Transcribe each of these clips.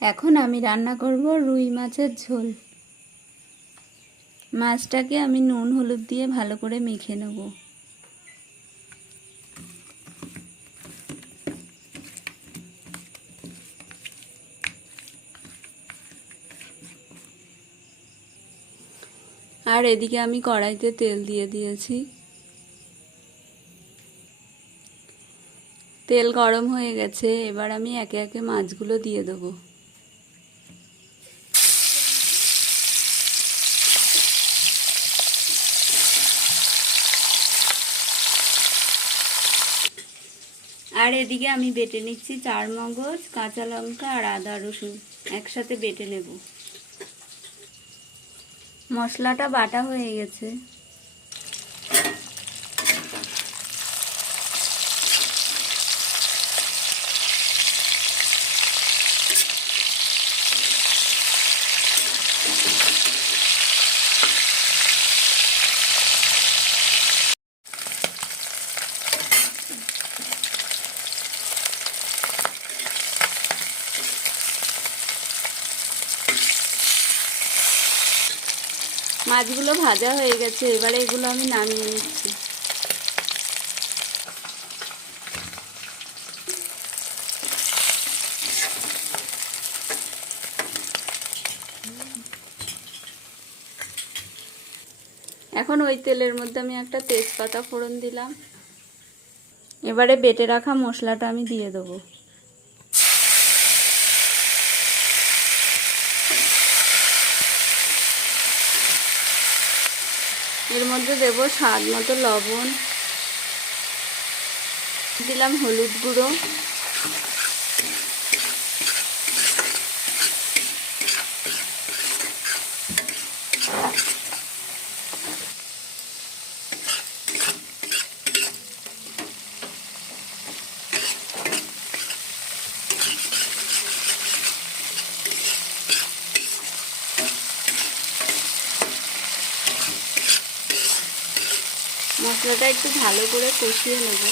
এখন আমি রান্না করব রুই মাছের ঝোল। মাছটাকে আমি নুন, হলুদ দিয়ে ভালো করে মেখে নেব। আর এদিকে আমি কড়াইতে তেল দিয়ে দিয়েছি। তেল গরম হয়ে গেছে, এবার আমি একে একে মাছগুলো দিয়ে দেবো। আর এদিকে আমি বেটে নিচ্ছি চার মগজ, কাঁচা লঙ্কা আর আদা রসুন। একসাথে বেটে নেব। মশলাটা বাটা হয়ে গেছে। মাছগুলো ভাজা হয়ে গেছে, এবারে এগুলো আমি নামিয়ে নিচ্ছি। এখন ওই তেলের মধ্যে আমি একটা তেজপাতা ফোড়ন দিলাম। এবারে বেটে রাখা মশলাটা আমি দিয়ে দেবো এর মধ্যে দেব স্বাদ মতো লবণ। দিলাম হলুদ গুঁড়ো। মশলাটা একটু ভালো করে কষিয়ে নেব।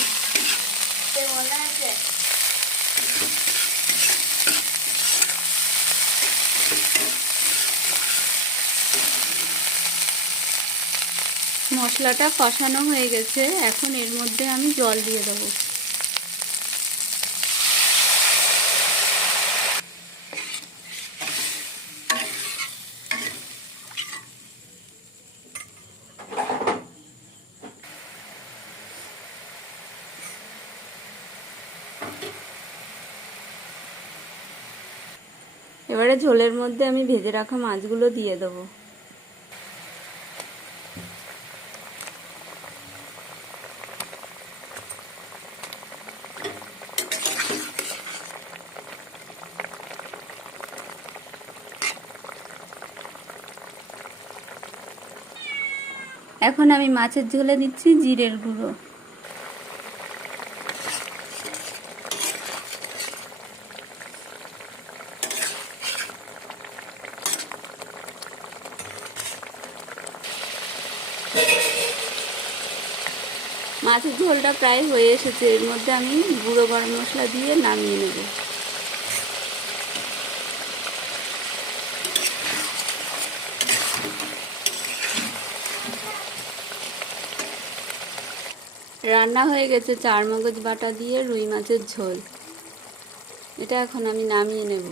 মশলাটা কষানো হয়ে গেছে। এখন এর মধ্যে আমি জল দিয়ে দেবো। এবারে ঝোলের মধ্যে আমি ভেজে রাখা মাছগুলো দিয়ে দেবো। এখন আমি মাছের ঝোলে দিচ্ছি জিরের গুঁড়ো। মাছের ঝোলটা প্রায় হয়ে এসেছে। এর মধ্যে আমি গুঁড়ো গরম মশলা দিয়ে নামিয়ে নেব। রান্না হয়ে গেছে চার মগজ বাটা দিয়ে রুই মাছের ঝোল। এটা এখন আমি নামিয়ে নেব।